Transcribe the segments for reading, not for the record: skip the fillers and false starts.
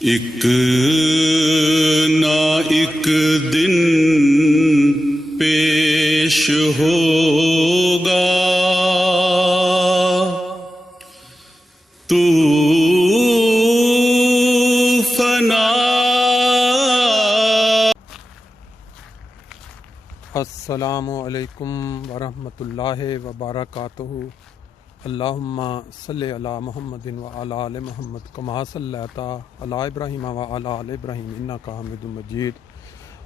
ایک نہ ایک دن پیش ہوگا، تو فنا۔ السلام علیکم ورحمۃ اللہ وبرکاتہ۔ اللہم صلی علی محمد وعلی آل محمد کما صلیت علی ابراہیم وعلی آل ابراہیم انک حمید مجید۔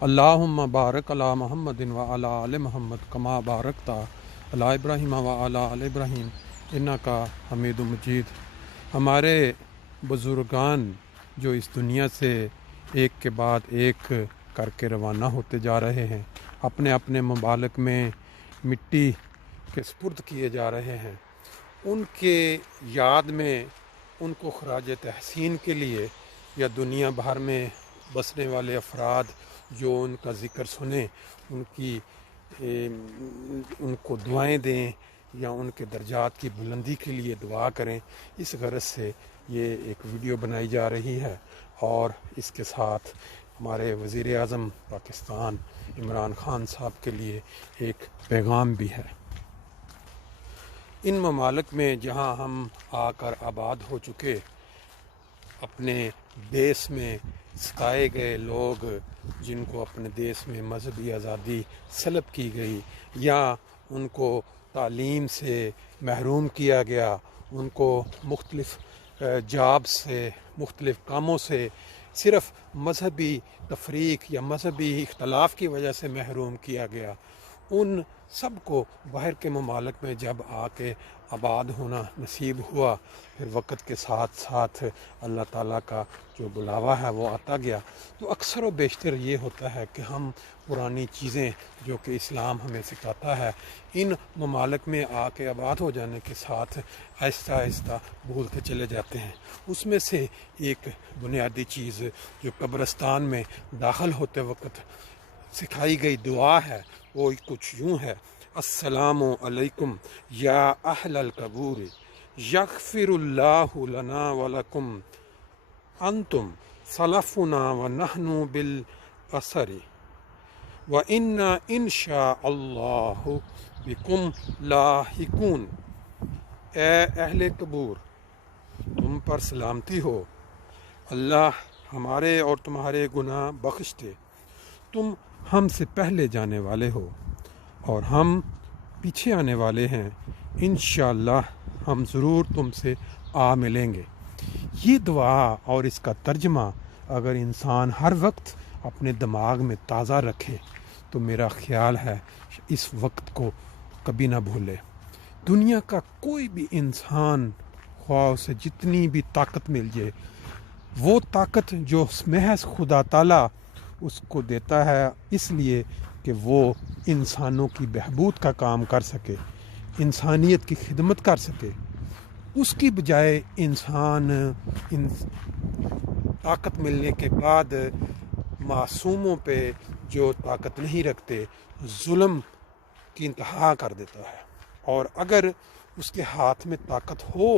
اللہم بارک علی محمد وعلی آل محمد کما بارکت علی ابراہیم وعلی آل ابراہیم انک حمید مجید۔ ہمارے بزرگان جو اس دنیا سے ایک کے بعد ایک کر کے روانہ ہوتے جا رہے ہیں، اپنے اپنے ممالک میں مٹی کے سپرد کیے جا رہے ہیں، ان کے یاد میں ان کو خراج تحسین کے لیے یا دنیا بھر میں بسنے والے افراد جو ان کا ذکر سنیں، ان کو دعائیں دیں یا ان کے درجات کی بلندی کے لیے دعا کریں، اس غرض سے یہ ایک ویڈیو بنائی جا رہی ہے۔ اور اس کے ساتھ ہمارے وزیر اعظم پاکستان عمران خان صاحب کے لیے ایک پیغام بھی ہے۔ ان ممالک میں جہاں ہم آ کر آباد ہو چکے، اپنے دیس میں ستائے گئے لوگ جن کو اپنے دیس میں مذہبی آزادی سلب کی گئی یا ان کو تعلیم سے محروم کیا گیا، ان کو مختلف جاب سے، مختلف کاموں سے صرف مذہبی تفریق یا مذہبی اختلاف کی وجہ سے محروم کیا گیا، ان سب کو باہر کے ممالک میں جب آ کے آباد ہونا نصیب ہوا، پھر وقت کے ساتھ ساتھ اللہ تعالیٰ کا جو بلاوا ہے وہ آتا گیا، تو اکثر و بیشتر یہ ہوتا ہے کہ ہم پرانی چیزیں جو کہ اسلام ہمیں سکھاتا ہے، ان ممالک میں آ کے آباد ہو جانے کے ساتھ آہستہ آہستہ بھولتے چلے جاتے ہیں۔ اس میں سے ایک بنیادی چیز جو قبرستان میں داخل ہوتے وقت سکھائی گئی دعا ہے، وہ کچھ یوں ہے: السلام علیکم یا اہل القبور، یغفر اللہ لنا ولکم، انتم سلفنا ونحن بالأثر، وإنا ان شاء اللہ بکم لاحقون۔ اے اہل قبور، تم پر سلامتی ہو، اللہ ہمارے اور تمہارے گناہ بخش دے، تم ہم سے پہلے جانے والے ہو اور ہم پیچھے آنے والے ہیں، انشاءاللہ ہم ضرور تم سے آ ملیں گے۔ یہ دعا اور اس کا ترجمہ اگر انسان ہر وقت اپنے دماغ میں تازہ رکھے تو میرا خیال ہے اس وقت کو کبھی نہ بھولے۔ دنیا کا کوئی بھی انسان، خواہ اسے جتنی بھی طاقت مل جائے، وہ طاقت جو محض خدا تعالیٰ اس کو دیتا ہے اس لیے کہ وہ انسانوں کی بہبود کا کام کر سکے، انسانیت کی خدمت کر سکے، اس کی بجائے انسان طاقت ملنے کے بعد معصوموں پہ جو طاقت نہیں رکھتے ظلم کی انتہا کر دیتا ہے۔ اور اگر اس کے ہاتھ میں طاقت ہو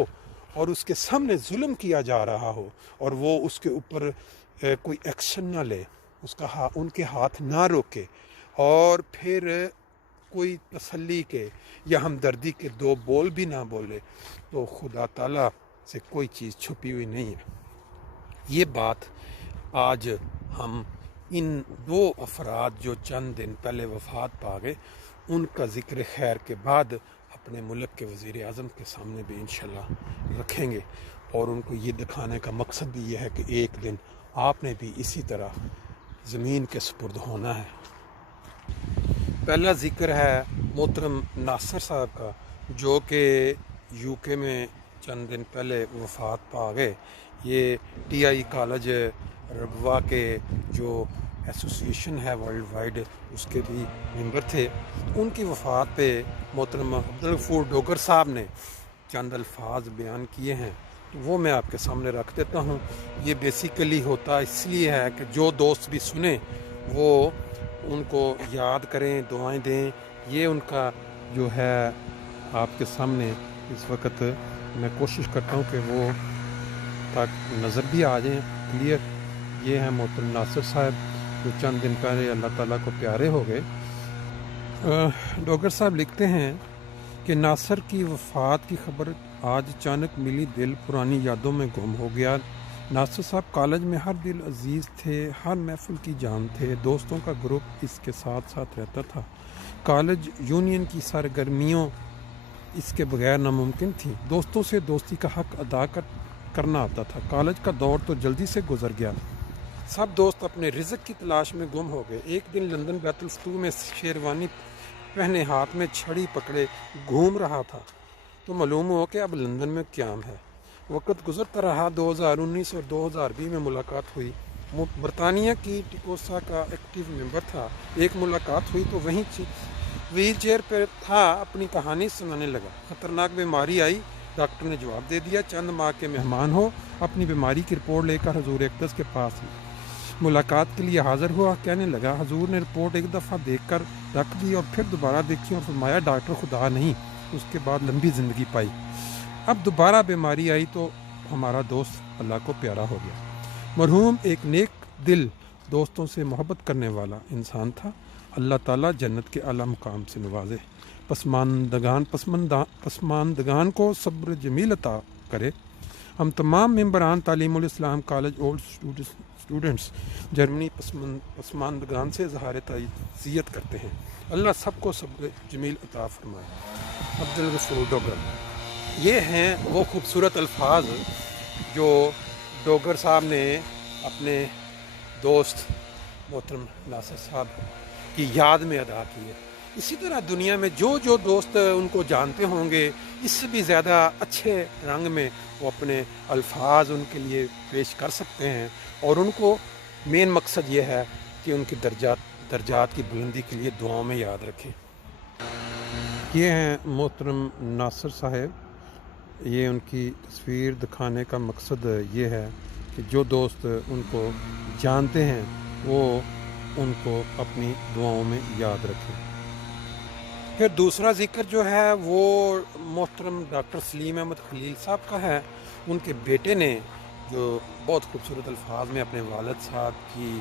اور اس کے سامنے ظلم کیا جا رہا ہو اور وہ اس کے اوپر کوئی ایکشن نہ لے، ان کے ہاتھ نہ روکے اور پھر کوئی تسلی کے یا ہمدردی کے دو بول بھی نہ بولے، تو خدا تعالیٰ سے کوئی چیز چھپی ہوئی نہیں ہے۔ یہ بات آج ہم ان دو افراد جو چند دن پہلے وفات پا گئے، ان کا ذکر خیر کے بعد اپنے ملک کے وزیر اعظم کے سامنے بھی انشاءاللہ رکھیں گے، اور ان کو یہ دکھانے کا مقصد بھی یہ ہے کہ ایک دن آپ نے بھی اسی طرح زمین کے سپرد ہونا ہے۔ پہلا ذکر ہے محترم ناصر صاحب کا، جو کہ یو کے میں چند دن پہلے وفات پا گئے۔ یہ ٹی آئی کالج ربوہ کے جو ایسوسیشن ہے ورلڈ وائڈ، اس کے بھی ممبر تھے۔ ان کی وفات پہ محترم عبدالغفور ڈوگر صاحب نے چند الفاظ بیان کیے ہیں، تو وہ میں آپ کے سامنے رکھ دیتا ہوں۔ یہ بیسیکلی ہوتا اس لیے ہے کہ جو دوست بھی سنیں وہ ان کو یاد کریں، دعائیں دیں۔ یہ ان کا جو ہے آپ کے سامنے اس وقت میں کوشش کرتا ہوں کہ وہ تک نظر بھی آ جائیں کلیئر. یہ ہیں محترم ناصر صاحب جو چند دن پہلے اللہ تعالیٰ کو پیارے ہو گئے. ڈوگر صاحب لکھتے ہیں کہ ناصر کی وفات کی خبر آج اچانک ملی، دل پرانی یادوں میں گم ہو گیا. ناصر صاحب کالج میں ہر دل عزیز تھے، ہر محفل کی جان تھے، دوستوں کا گروپ اس کے ساتھ ساتھ رہتا تھا. کالج یونین کی سرگرمیوں اس کے بغیر ناممکن تھی. دوستوں سے دوستی کا حق ادا کرنا آتا تھا. کالج کا دور تو جلدی سے گزر گیا. سب دوست اپنے رزق کی تلاش میں گم ہو گئے. ایک دن لندن بیت الفتوح میں شیروانی پہنے ہاتھ میں چھڑی پکڑے گھوم رہا تھا تو معلوم ہو کہ اب لندن میں قیام ہے. وقت گزرتا رہا. 2019 اور 2020 میں ملاقات ہوئی. برطانیہ کی ٹیکوسا کا ایکٹیو ممبر تھا. ایک ملاقات ہوئی تو وہیں ویل چیئر پہ تھا، اپنی کہانی سنانے لگا. خطرناک بیماری آئی، ڈاکٹر نے جواب دے دیا. چند ماہ کے مہمان ہو، اپنی بیماری کی رپورٹ لے کر حضور اقدس کے پاس ملاقات کے لیے حاضر ہوا. کہنے لگا حضور نے رپورٹ ایک دفعہ دیکھ کر رکھ دی اور پھر دوبارہ دیکھی اور فرمایا ڈاکٹر خدا نہیں. اس کے بعد لمبی زندگی پائی. اب دوبارہ بیماری آئی تو ہمارا دوست اللہ کو پیارا ہو گیا. مرحوم ایک نیک دل، دوستوں سے محبت کرنے والا انسان تھا. اللہ تعالیٰ جنت کے اعلیٰ مقام سے نوازے. پسماندگان کو صبر جمیل عطا کرے. ہم تمام ممبران تعلیم الاسلام کالج اولڈ اسٹوڈنٹس جرمنی پسماندگان سے اظہار تعزیت کرتے ہیں. اللہ سب کو صبر جمیل عطا فرمائے. عبدالغفور ڈوگر. یہ ہیں وہ خوبصورت الفاظ جو ڈوگر صاحب نے اپنے دوست محترم ناصر صاحب کی یاد میں ادا کی ہے. اسی طرح دنیا میں جو دوست ان کو جانتے ہوں گے، اس سے بھی زیادہ اچھے رنگ میں وہ اپنے الفاظ ان کے لیے پیش کر سکتے ہیں، اور ان کو مین مقصد یہ ہے کہ ان کے درجات کی بلندی کے لیے دعاؤں میں یاد رکھیں. یہ ہیں محترم ناصر صاحب. یہ ان کی تصویر دکھانے کا مقصد یہ ہے کہ جو دوست ان کو جانتے ہیں وہ ان کو اپنی دعاؤں میں یاد رکھیں. پھر دوسرا ذکر جو ہے وہ محترم ڈاکٹر سلیم احمد خلیل صاحب کا ہے. ان کے بیٹے نے جو بہت خوبصورت الفاظ میں اپنے والد صاحب کی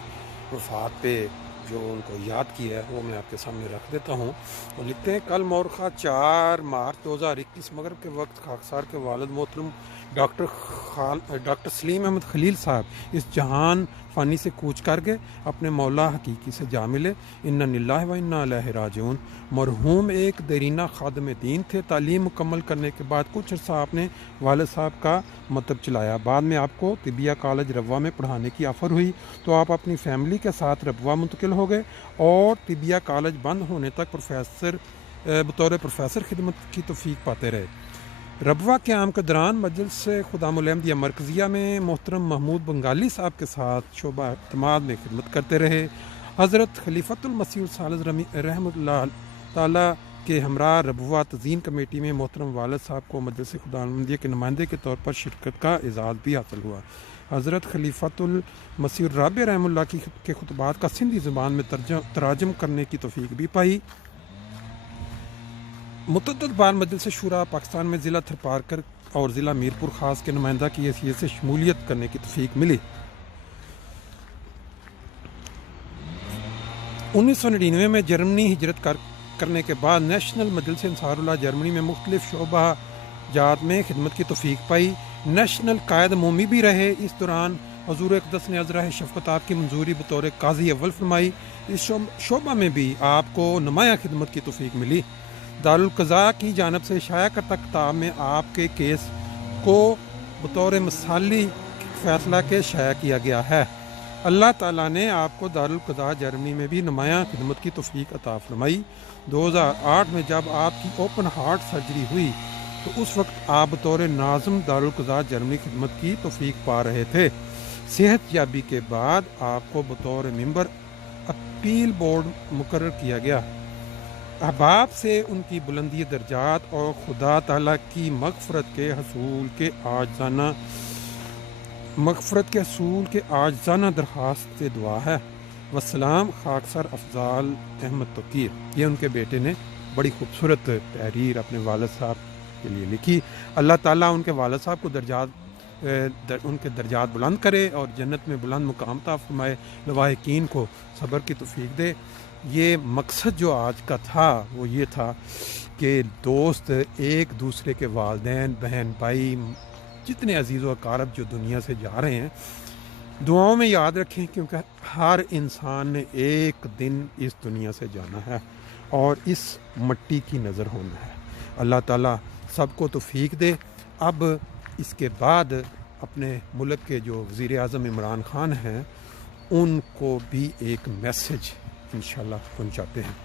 وفات پہ جو ان کو یاد کیا ہے وہ میں آپ کے سامنے رکھ دیتا ہوں. وہ لکھتے ہیں کل مورخہ 4 مارچ 2021 مغرب کے وقت خاکسار کے والد محترم ڈاکٹر سلیم احمد خلیل صاحب اس جہان فانی سے کوچ کر گئے، اپنے مولا حقیقی سے جا ملے. انا للہ و انا الیہ راجعون. مرحوم ایک دیرینہ خادم دین تھے. تعلیم مکمل کرنے کے بعد کچھ عرصہ آپ نے والد صاحب کا مکتب چلایا. بعد میں آپ کو طبیہ کالج ربوہ میں پڑھانے کی آفر ہوئی تو آپ اپنی فیملی کے ساتھ ربوہ منتقل ہو گئے اور طبیہ کالج بند ہونے تک بطور پروفیسر خدمت کی توفیق پاتے رہے. ربوہ قیام کے دوران مجلس خدام الحمدیہ مرکزیہ میں محترم محمود بنگالی صاحب کے ساتھ شعبہ اعتماد میں خدمت کرتے رہے. حضرت خلیفۃ المسیح الثالث رحمۃ اللہ تعالیٰ کے ہمراہ ربوہ تزئین کمیٹی میں محترم والد صاحب کو مجلس خدام الحمدیہ کے نمائندے کے طور پر شرکت کا اعزاز بھی حاصل ہوا. حضرت خلیفۃ المسیح الرابع رحمۃ اللہ کے خطبات کا سندھی زبان میں تراجم کرنے کی توفیق بھی پائی. متعدد بار مجلس شورا پاکستان میں ضلع تھرپارکر اور ضلع میرپور خاص کے نمائندہ کی حیثیت سے شمولیت کرنے کی توفیق ملی. 1999 میں جرمنی ہجرت کرنے کے بعد نیشنل مجلس انصار اللہ جرمنی میں مختلف شعبہ جات میں خدمت کی توفیق پائی. نیشنل قائد مومی بھی رہے. اس دوران حضور اقدس نے عذرا شفقت آپ کی منظوری بطور قاضی اول فرمائی. اس شعبہ میں بھی آپ کو نمایاں خدمت کی توفیق ملی. دارالقضاء کی جانب سے شائع کرتا کتاب میں آپ کے کیس کو بطور مثالی فیصلہ کے شائع کیا گیا ہے. اللہ تعالیٰ نے آپ کو دارالقضاء جرمنی میں بھی نمایاں خدمت کی توفیق عطا فرمائی. 2008 میں جب آپ کی اوپن ہارٹ سرجری ہوئی تو اس وقت آپ بطور ناظم دارالقضاء جرمنی خدمت کی توفیق پا رہے تھے. صحت یابی کے بعد آپ کو بطور ممبر اپیل بورڈ مقرر کیا گیا. احباب سے ان کی بلندی درجات اور خدا تعالیٰ کی مغفرت کے حصول کے عاجزانہ درخواست سے دعا ہے. والسلام خاکسار افضال احمد توقیر. یہ ان کے بیٹے نے بڑی خوبصورت تحریر اپنے والد صاحب کے لیے لکھی. اللہ تعالیٰ ان کے والد صاحب کو درجات ان کے درجات بلند کرے اور جنت میں بلند مقام عطا فرمائے، لواحقین کو صبر کی توفیق دے۔ یہ مقصد جو آج کا تھا وہ یہ تھا کہ دوست ایک دوسرے کے والدین، بہن، بھائی، جتنے عزیز و اقارب جو دنیا سے جا رہے ہیں، دعاؤں میں یاد رکھیں، کیونکہ ہر انسان نے ایک دن اس دنیا سے جانا ہے اور اس مٹی کی نظر ہونا ہے۔ اللہ تعالیٰ سب کو توفیق دے۔ اب اس کے بعد اپنے ملک کے جو وزیر اعظم عمران خان ہیں ان کو بھی ایک میسج انشاءاللہ پہنچاتے ہیں۔